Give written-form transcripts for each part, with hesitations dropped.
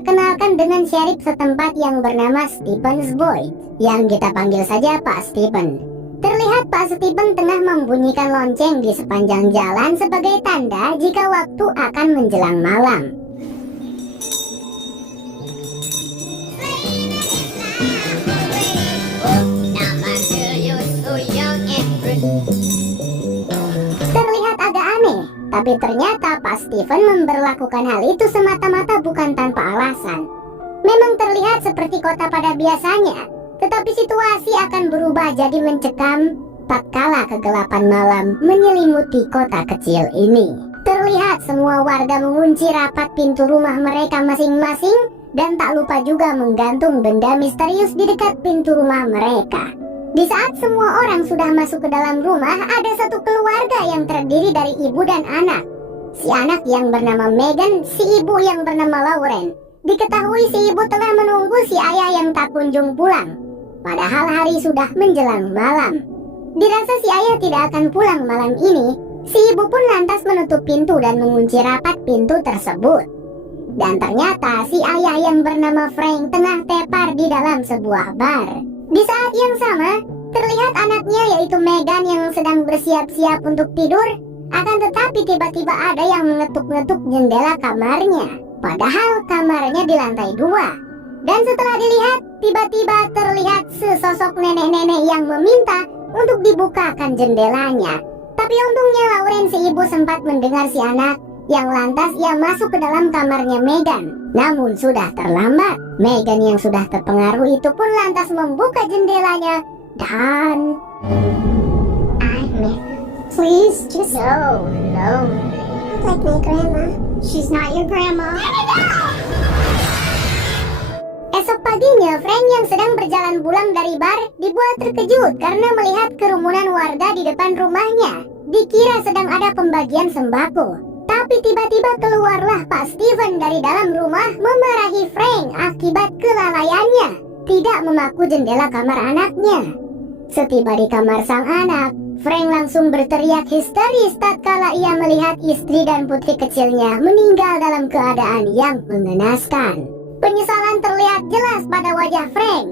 Kenalkan dengan sheriff setempat yang bernama Stephen Boyd, yang kita panggil saja Pak Stephen. Terlihat Pak Stephen tengah membunyikan lonceng di sepanjang jalan sebagai tanda jika waktu akan menjelang malam. Terlihat agak aneh, tapi ternyata Pak Stephen memberlakukan hal itu semata-mata bukan tanpa alasan. Memang terlihat seperti kota pada biasanya, tetapi situasi akan berubah jadi mencekam tatkala kegelapan malam menyelimuti kota kecil ini. Terlihat semua warga mengunci rapat pintu rumah mereka masing-masing dan tak lupa juga menggantung benda misterius di dekat pintu rumah mereka. Di saat semua orang sudah masuk ke dalam rumah, ada satu keluarga yang terdiri dari ibu dan anak. Si anak yang bernama Megan, si ibu yang bernama Lauren. Diketahui si ibu telah menunggu si ayah yang tak kunjung pulang. Padahal hari sudah menjelang malam. Dirasa si ayah tidak akan pulang malam ini, si ibu pun lantas menutup pintu dan mengunci rapat pintu tersebut. Dan ternyata si ayah yang bernama Frank tengah tepar di dalam sebuah bar. Di saat yang sama, terlihat anaknya yaitu Megan yang sedang bersiap-siap untuk tidur. Akan tetapi tiba-tiba ada yang mengetuk-ngetuk jendela kamarnya. Padahal kamarnya di lantai 2. Dan setelah dilihat, tiba-tiba terlihat sesosok nenek-nenek yang meminta untuk dibukakan jendelanya. Tapi untungnya Lauren si ibu sempat mendengar si anak, yang lantas ia masuk ke dalam kamarnya Megan. Namun sudah terlambat. Megan yang sudah terpengaruh itu pun lantas membuka jendelanya dan... Please, just No. like my grandma. She's not your grandma. Esok paginya, Frank yang sedang berjalan pulang dari bar dibuat terkejut karena melihat kerumunan warga di depan rumahnya. Dikira sedang ada pembagian sembako. Tapi tiba-tiba keluarlah Pak Stephen dari dalam rumah memarahi Frank akibat kelalaiannya tidak memaku jendela kamar anaknya. Setiba di kamar sang anak, Frank langsung berteriak histeris tatkala ia melihat istri dan putri kecilnya meninggal dalam keadaan yang mengenaskan. Penyesalan terlihat jelas pada wajah Frank.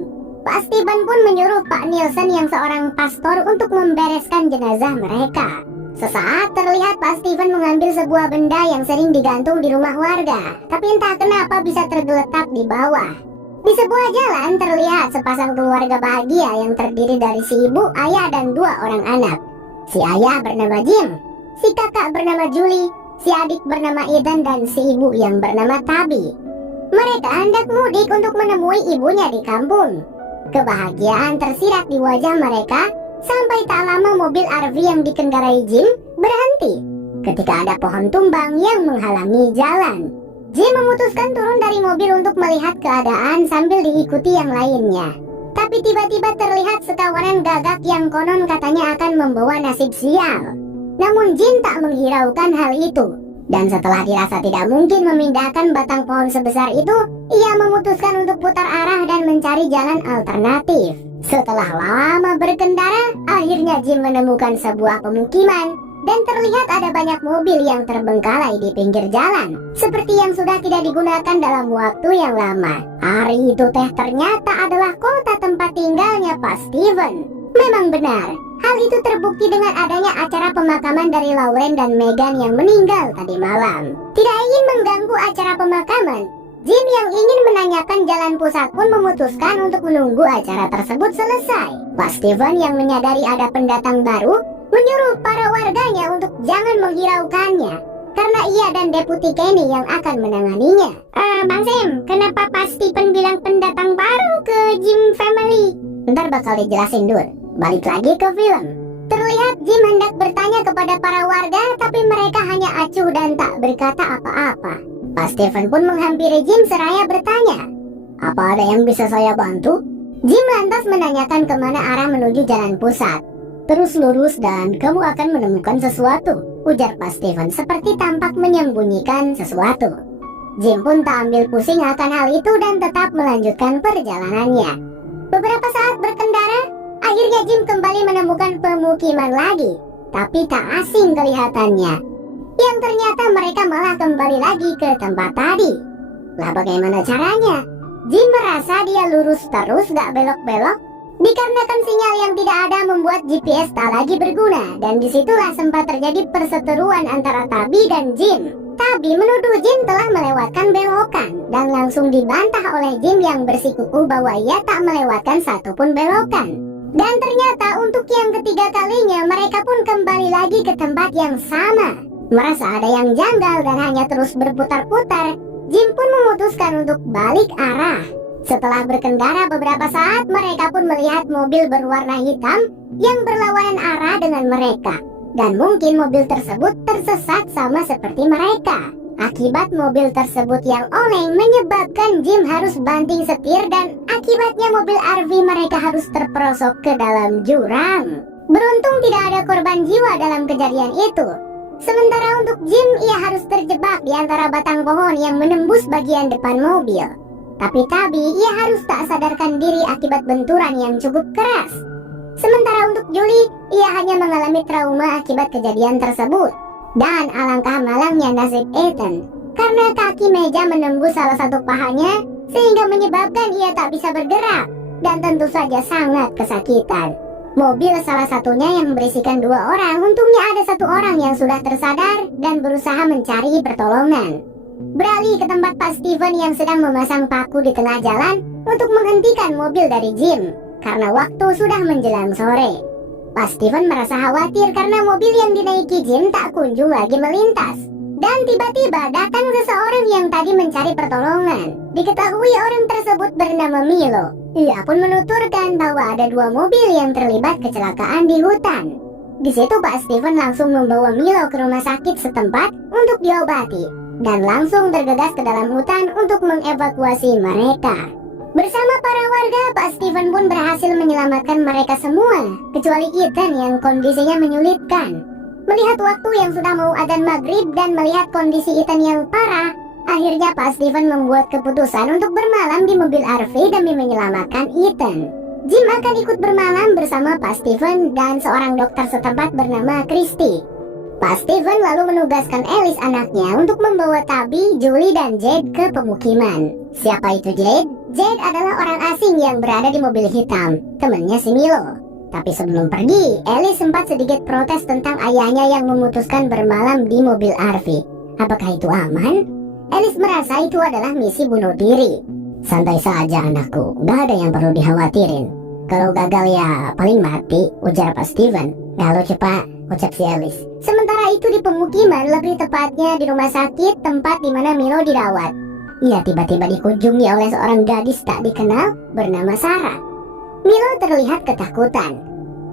Pak Stephen pun menyuruh Pak Nielsen yang seorang pastor untuk membereskan jenazah mereka. Sesaat terlihat Pak Stephen mengambil sebuah benda yang sering digantung di rumah warga, tapi entah kenapa bisa tergeletak di bawah. Di sebuah jalan terlihat sepasang keluarga bahagia yang terdiri dari si ibu, ayah, dan 2 orang anak. Si ayah bernama Jim, si kakak bernama Julie, si adik bernama Ethan, dan si ibu yang bernama Tabby. Mereka hendak mudik untuk menemui ibunya di kampung. Kebahagiaan tersirat di wajah mereka sampai tak lama mobil RV yang dikendarai Jim berhenti ketika ada pohon tumbang yang menghalangi jalan. Jim memutuskan turun dari mobil untuk melihat keadaan sambil diikuti yang lainnya. Tapi tiba-tiba terlihat sekawanan gagak yang konon katanya akan membawa nasib sial. Namun Jim tak menghiraukan hal itu. Dan setelah dirasa tidak mungkin memindahkan batang pohon sebesar itu, ia memutuskan untuk putar arah dan mencari jalan alternatif. Setelah lama berkendara, akhirnya Jim menemukan sebuah pemukiman dan terlihat ada banyak mobil yang terbengkalai di pinggir jalan, seperti yang sudah tidak digunakan dalam waktu yang lama. Hari itu ternyata adalah kota tempat tinggalnya Pak Stephen. Memang benar, hal itu terbukti dengan adanya acara pemakaman dari Lauren dan Megan yang meninggal tadi malam. Tidak ingin mengganggu acara pemakaman, Jim yang ingin menanyakan jalan pusat pun memutuskan untuk menunggu acara tersebut selesai. Pak Stephen yang menyadari ada pendatang baru menyuruh para warganya untuk jangan menghiraukannya, karena ia dan Deputi Kenny yang akan menanganinya. Bang Sam, kenapa Pak Stephen bilang pendatang baru ke Jim family? Ntar bakal dijelasin dulu. Balik lagi ke film. Terlihat Jim hendak bertanya kepada para warga, tapi mereka hanya acuh dan tak berkata apa-apa. Pak Stephen pun menghampiri Jim seraya bertanya, "Apa ada yang bisa saya bantu?" Jim lantas menanyakan kemana arah menuju jalan pusat. "Terus lurus dan kamu akan menemukan sesuatu," ujar Pak Stephen seperti tampak menyembunyikan sesuatu. Jim pun tak ambil pusing akan hal itu dan tetap melanjutkan perjalanannya. Beberapa saat berkendara, akhirnya Jim kembali menemukan pemukiman lagi, tapi tak asing kelihatannya. Yang ternyata mereka malah kembali lagi ke tempat tadi. Lah bagaimana caranya? Jim merasa dia lurus terus gak belok-belok. Dikarenakan sinyal yang tidak ada membuat GPS tak lagi berguna. Dan disitulah sempat terjadi perseteruan antara Tabi dan Jim. Tabi menuduh Jim telah melewatkan belokan dan langsung dibantah oleh Jim yang bersikukuh bahwa ia tak melewatkan satupun belokan. Dan ternyata untuk yang ketiga kalinya mereka pun kembali lagi ke tempat yang sama. Merasa ada yang janggal dan hanya terus berputar-putar, Jim pun memutuskan untuk balik arah. Setelah berkendara beberapa saat, mereka pun melihat mobil berwarna hitam yang berlawanan arah dengan mereka. Dan mungkin mobil tersebut tersesat sama seperti mereka. Akibat mobil tersebut yang oleng menyebabkan Jim harus banting setir dan akibatnya mobil RV mereka harus terperosok ke dalam jurang. Beruntung tidak ada korban jiwa dalam kejadian itu. Sementara untuk Jim, ia harus terjebak di antara batang pohon yang menembus bagian depan mobil. Tapi Tabi, ia harus tak sadarkan diri akibat benturan yang cukup keras. Sementara untuk Julie, ia hanya mengalami trauma akibat kejadian tersebut. Dan alangkah malangnya nasib Ethan, karena kaki meja menembus salah satu pahanya, sehingga menyebabkan ia tak bisa bergerak, dan tentu saja sangat kesakitan. Mobil salah satunya yang berisikan 2 orang, untungnya ada 1 orang yang sudah tersadar dan berusaha mencari pertolongan. Beralih ke tempat Pak Steven yang sedang memasang paku di tengah jalan untuk menghentikan mobil dari Jim, karena waktu sudah menjelang sore. Pak Steven merasa khawatir karena mobil yang dinaiki Jim tak kunjung lagi melintas. Dan tiba-tiba datang seseorang yang tadi mencari pertolongan. Diketahui orang tersebut bernama Milo. Ia pun menuturkan bahwa ada 2 mobil yang terlibat kecelakaan di hutan. Di situ Pak Steven langsung membawa Milo ke rumah sakit setempat untuk diobati dan langsung tergegas ke dalam hutan untuk mengevakuasi mereka. Bersama para warga, Pak Steven pun berhasil menyelamatkan mereka semua, kecuali Ethan yang kondisinya menyulitkan. Melihat waktu yang sudah mau adzan maghrib dan melihat kondisi Ethan yang parah, akhirnya Pak Steven membuat keputusan untuk bermalam di mobil RV demi menyelamatkan Ethan. Jim akan ikut bermalam bersama Pak Steven dan seorang dokter setempat bernama Christy. Pak Steven lalu menugaskan Alice anaknya untuk membawa Tabi, Julie, dan Jade ke pemukiman. Siapa itu Jade? Jade adalah orang asing yang berada di mobil hitam, temannya si Milo. Tapi sebelum pergi, Alice sempat sedikit protes tentang ayahnya yang memutuskan bermalam di mobil RV. Apakah itu aman? Alice merasa itu adalah misi bunuh diri. Santai saja anakku, gak ada yang perlu dikhawatirin. Kalau gagal ya paling mati, ujar Pak Steven. Lalu cepat, ucap si Alice. Sementara itu di pemukiman, lebih tepatnya di rumah sakit tempat di mana Milo dirawat. Ia tiba-tiba dikunjungi oleh seorang gadis tak dikenal bernama Sarah. Milo terlihat ketakutan,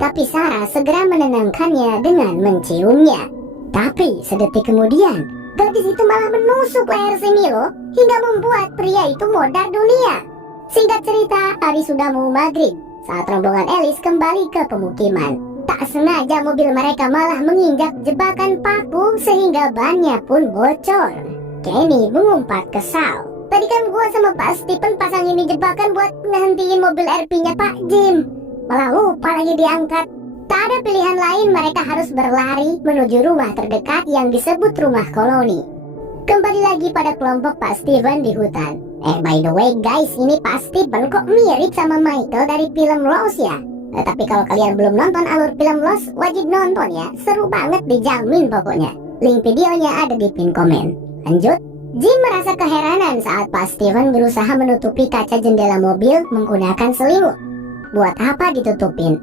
tapi Sarah segera menenangkannya dengan menciumnya. Tapi sedetik kemudian, gadis itu malah menusuk leher si Milo hingga membuat pria itu modar dunia. Singkat cerita, hari sudah mau maghrib saat rombongan Alice kembali ke pemukiman. Tak sengaja mobil mereka malah menginjak jebakan paku sehingga bannya pun bocor. Kenny mengumpat kesal. Tadi kan gua sama Pak Steven pasang ini jebakan buat ngehentiin mobil RP-nya Pak Jim. Malah lupa lagi diangkat. Tak ada pilihan lain, mereka harus berlari menuju rumah terdekat yang disebut rumah koloni. Kembali lagi pada kelompok Pak Steven di hutan. By the way guys, ini Pak Steven kok mirip sama Michael dari film Lost ya? Tapi kalau kalian belum nonton alur film Lost, wajib nonton ya. Seru banget, dijamin pokoknya. Link videonya ada di pin komen. Lanjut. Jim merasa keheranan saat Pak Steven berusaha menutupi kaca jendela mobil menggunakan selimut. Buat apa ditutupin?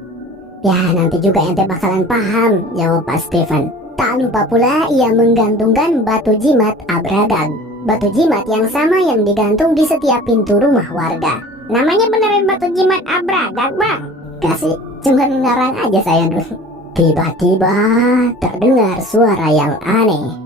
Ya nanti juga ente bakalan paham, jawab Pak Steven. Tak lupa pula ia menggantungkan batu jimat abragag. Batu jimat yang sama yang digantung di setiap pintu rumah warga. Namanya beneran batu jimat abragag bang? Kasih, cuma ngarang aja saya dulu. Tiba-tiba terdengar suara yang aneh.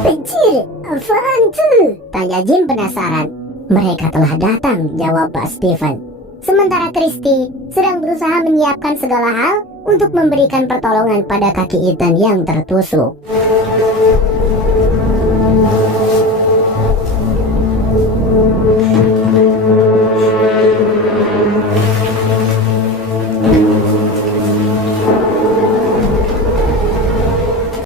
Kecil, apaan tuh? Tanya Jim penasaran. Mereka telah datang, jawab Pak Steven. Sementara Christy sedang berusaha menyiapkan segala hal untuk memberikan pertolongan pada kaki Ethan yang tertusuk.